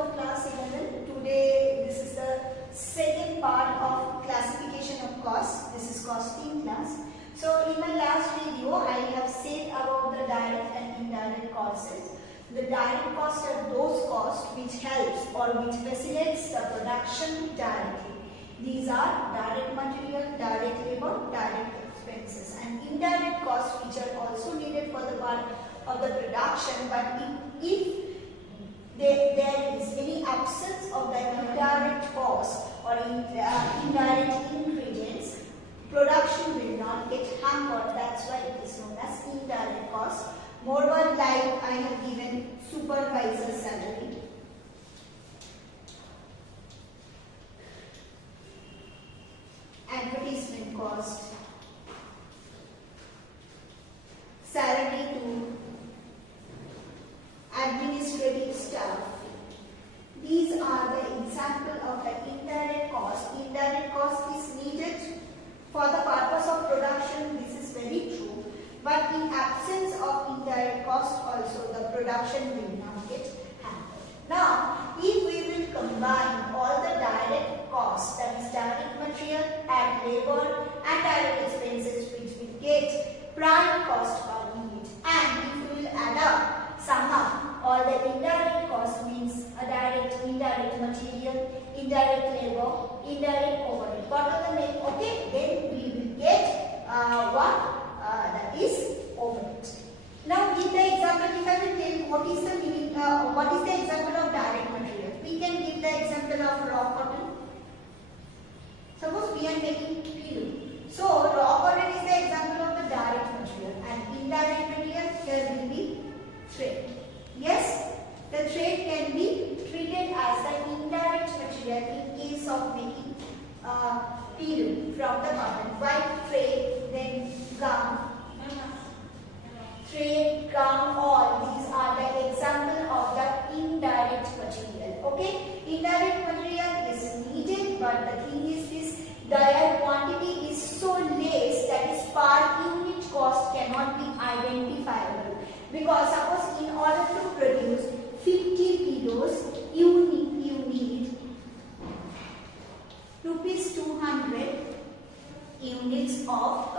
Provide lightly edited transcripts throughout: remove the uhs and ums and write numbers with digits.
of class 11. Today this is the second part of classification of costs. This is costing class. So in my last video I have said about the direct and indirect costs. The direct costs are those costs which helps or which facilitates the production directly. These are direct material, direct labor, direct expenses, and indirect costs which are also needed for the part of the production, but if there is any absence of the indirect cost or indirect ingredients, production will not get hampered. That's why it is known as indirect cost. Moreover, like I have given supervisor salary, advertisement cost, salary to administrative staff. These are the example of the indirect cost. Indirect cost is needed for the purpose of production. This is very true. But in absence of indirect cost also the production will not get hampered. Now, if we will combine all the direct costs, that is direct material and labor and direct expenses, which will get prime cost per unit, and if we will add up somehow all the indirect cost, means a direct, indirect material, indirect labor, indirect overhead. What are the main? Okay, then we will get that is overhead. Now, in the example, if I will tell what is the meaning, what is the example of direct material? We can give the example of raw cotton. Suppose we are making pillow. So, raw cotton is the example of the direct material, and indirect material here will be thread. Yes, the thread can be treated as the indirect material in case of making pillow from the cotton. White thread, then gum. Thread, gum, all these are the example of the indirect material. Okay, indirect material is needed, but the thing is this: their quantity is so less that is per unit cost cannot be identifiable. Because suppose in order to produce 50 kilos, you need rupees 200 units of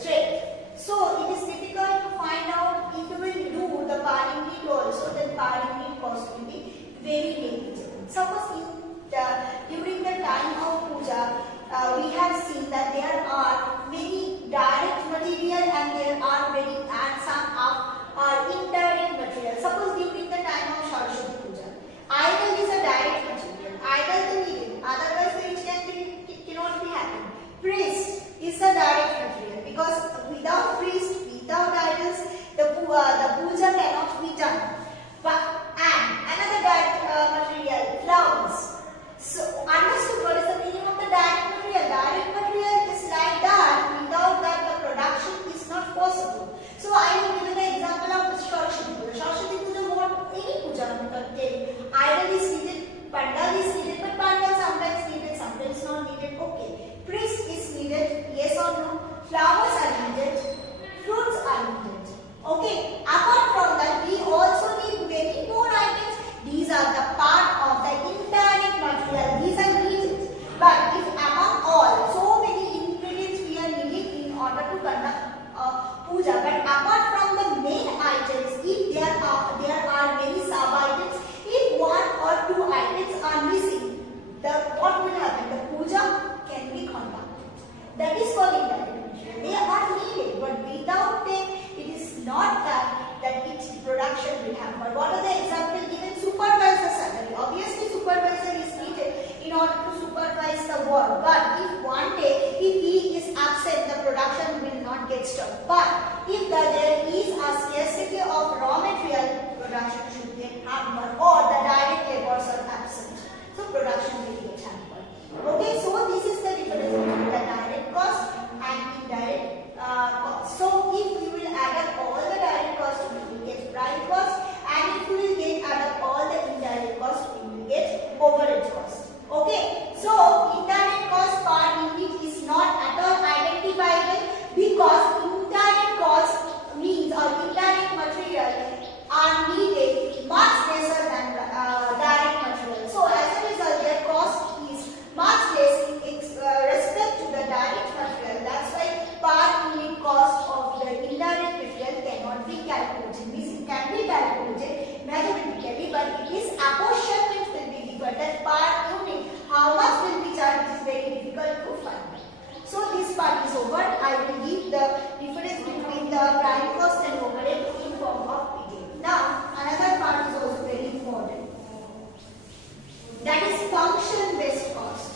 thread. So it is difficult to find out if you will do the per unit also, then per unit cost will be very negligible. Suppose during the time of puja, we have seen that there are many direct material and some are indirect material. Suppose during the time of Saraswati puja, idol is a direct material. Idol is needed, otherwise it cannot be happened. Priest is a direct material, because without priest, without idols, the puja cannot be done. And another direct material, flowers. So, understood what is the meaning of the direct material? Direct material is like that. Without that, the production is not possible. So, I have given the example of Saraswati puja. Saraswati puja, what any puja we can tell. Idol is needed, pandal is needed, but pandal sometimes needed, sometimes not needed. Okay. Priest is needed, yes or no? Flowers are needed, fruits are needed. Okay. Apart from that, we also need many more items. These are the part of the indirect material. These are needed. But if among all, so many ingredients we are needing in order to conduct puja. But apart from the main items, if there are many sub items, if one or two items are missing, what will happen? The puja can be conducted. That is called indirect material. They are needed, but without them, it is not that its production will happen. What are the examples given? Supervisor salary. Obviously, supervisor is needed in order to supervise the work. But if one day, if he is absent, the production will not get stopped. But if there is a scarcity of raw material, production should get hampered, or the direct labors are absent. So production will get hampered. Okay, so this is the difference between the direct cost and indirect cost. So if we will add up all the direct cost, we will get prime cost, and if we will add up all the indirect cost, we will get overhead cost. Okay, so indirect cost cannot be calculated. Means it can be calculated mathematically, but it is apportionment will be different. That per unit, how much will be charged, is very difficult to find. So this part is over. I will give the difference between the prime cost and overhead in form of PDA. Now another part is also very important. That is function based cost.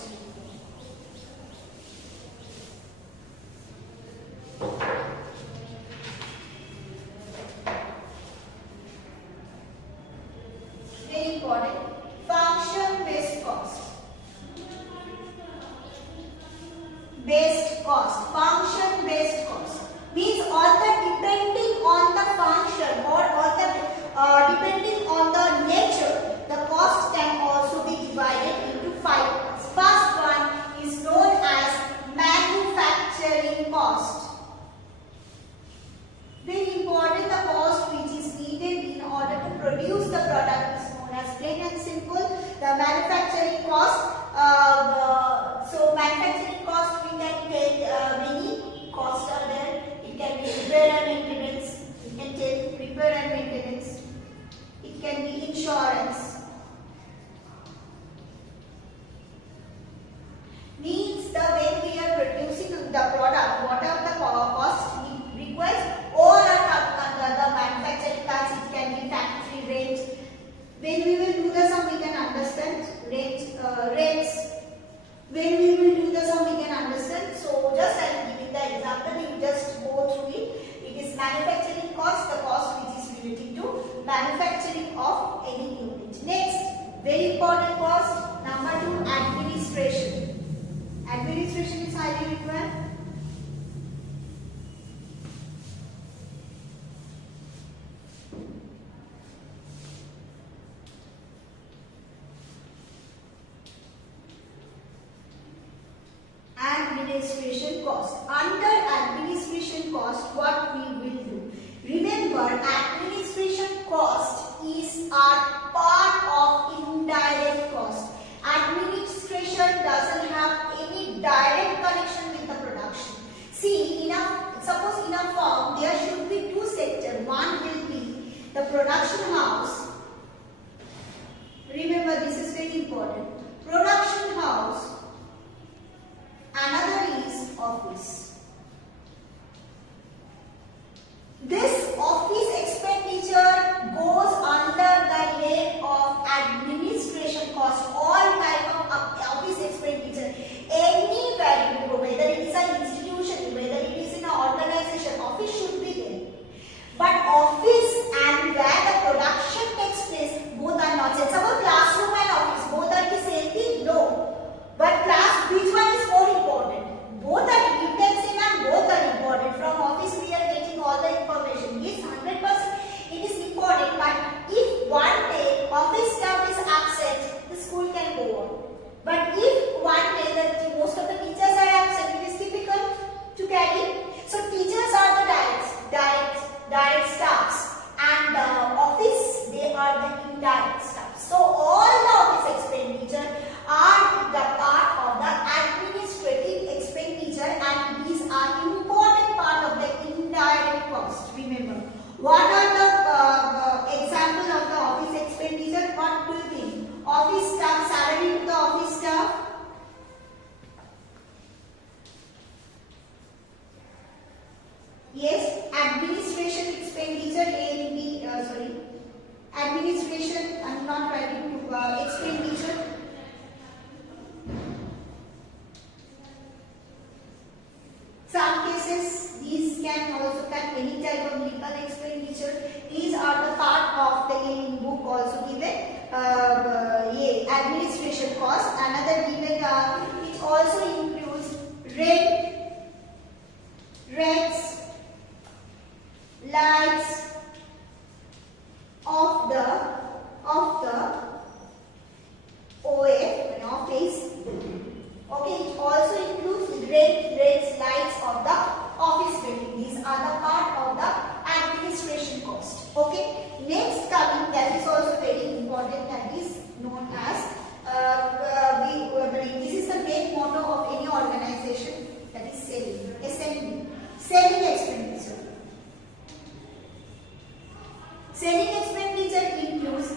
Very important. Function based cost. Based cost. Function based cost means on the depending on the function or on the depending on the nature, the cost can also be divided into 5 parts. First one is known as manufacturing cost. Very important, the cost which is needed in order to produce the product is known as plain and simple the manufacturing cost. So manufacturing cost, we can take many costs are there. It can be repair and maintenance. You can take repair and maintenance. It can be insurance. Means the way we are producing the product, what are the costs it requires, or the manufacturing costs. It can be factory rent. When we will do the sum, we can understand rates. When we will do the sum, we can understand. So just I am giving the example. You just go through it. It is manufacturing cost, the cost which is related to manufacturing of any unit. Next, very important cost. Number 2, administration. Administration is highly required. Administration cost. Under administration cost, what we will do? Remember, administration cost is a part of indirect cost. Administration doesn't have any direct connection with the production. See, suppose in a firm there should be 2 sectors. One will be the production house. Remember, this is very important. Production house. Another is office. This office expenditure goes under the head of administration cost. All type of office expenditure, anywhere you go, whether it is an institution, whether it is in an organization, office should be there. But office and where the production takes place, both are not same. Suppose classroom and office, both are the same thing? No. But class, which one is more important? Both are, you can say ma'am, both are important. From office we are getting all the information. Yes, 100% it is important. But if one day office staff is absent, the school can go on. But if one day most of the teachers are absent, it is difficult to carry. So teachers are the direct staffs, and the office, they are the indirect staffs. So all the office expenditure are the part of the administrative expenditure, and these are important part of the indirect cost. Remember, what are the example of the office expenditure? What do you think? Office staff, salary to the office staff. Yes, administration expenditure, administration, I am not writing to expenditure. Some cases, these can also cut any type of legal expenditure. These are the part of the book also given. Administration cost. Another given, it also includes rents, lights of the OF, an office. Okay, it also includes rents, lights of the office building. These are the part of the administration cost. Okay, next coming, that is also very important, that is known as this is the main motto of any organization, Selling expenditure includes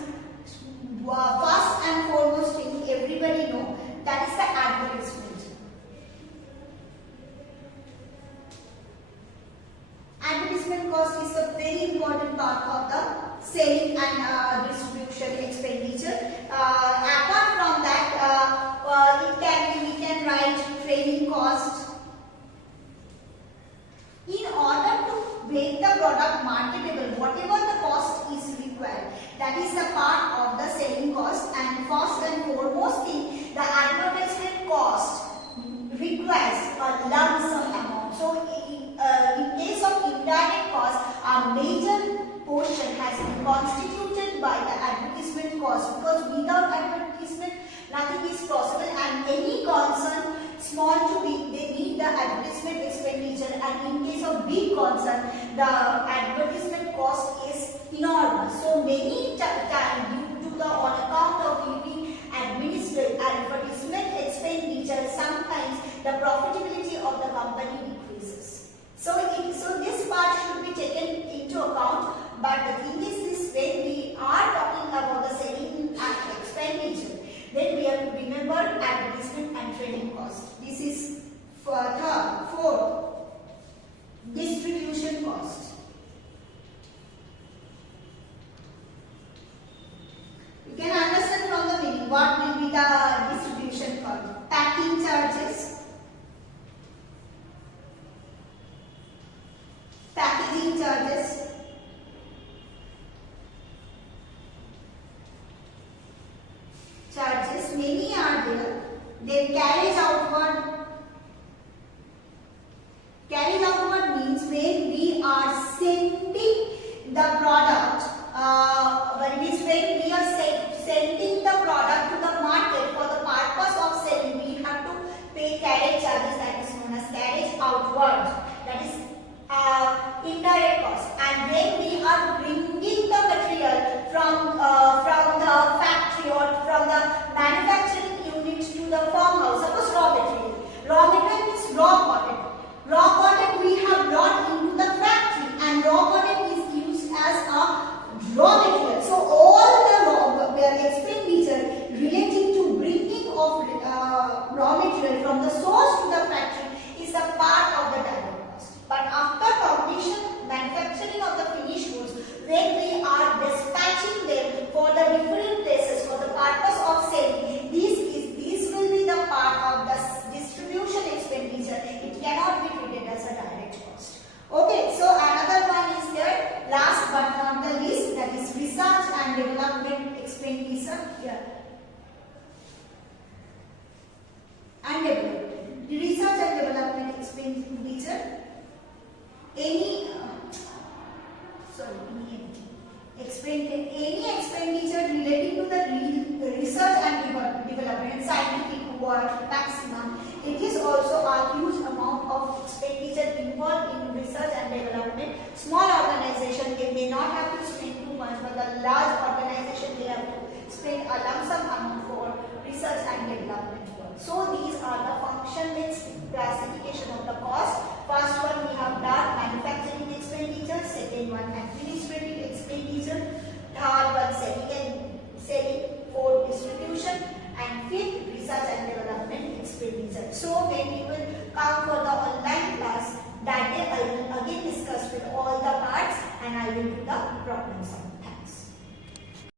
first and foremost thing everybody know, that is the advertisement. Advertisement cost is a very important part of the selling and distribution expenditure. Apart from that, we can write training cost. In order to make the product marketable, whatever the cost is required, that is the part of the selling cost. And first and foremost thing, the advertisement cost requires a lump sum amount. So in case of indirect cost, a major portion has been constituted by the advertisement cost, because without advertisement nothing is possible, and any concern, small to big, they need the advertisement expenditure, and in case of big concern, the advertisement cost is enormous. So many times, due to the on account of giving advertisement expenditure, sometimes the profitability of the company decreases. So this part should be taken into account. But the thing is this: when we are talking about the selling expenditure, then we have to remember advertisement and training cost. This is third. Fourth, distribution cost. You can understand from the meaning what will be the distribution cost. Packing charges, packaging charges, many are there. Then carriage outward. Carriage outward means when we are sending the product, when we are sending the product to the market for the purpose of selling, we have to pay carriage charges, that is known as carriage outward. That is indirect cost. And when we are bringing the material from the factory or from the manufacturing unit to the farmhouse, suppose raw material. Raw material is raw cotton. Raw cotton we have brought into the factory, and raw cotton is used as a raw material. So all the expenditure relating to bringing of raw material from the source to the factory is a part of the direct cost. But after completion, manufacturing of the finished goods, when we are dispatching them for the different places for the purpose of selling, this will be the part of the distribution expenditure. It cannot be treated as a direct cost. Okay, so another one is there, last but not the least, that is research and development expenditure. Here. And development. Research and development expenditure. Any expenditure relating to the research and development, scientific work, maximum. It is also a huge amount of expenditure involved in research and development. Small organization, they may not have to spend too much, but the large organization, they have to spend a lump sum amount for research and development work. So these are the functional classification of the cost. First one we have done manufacturing expenditure, second one administrative expenditure, third one selling, fourth distribution, and fifth research and development expenditure. So when we will come for the online class, that day I will again discuss with all the parts and I will do the problem sum.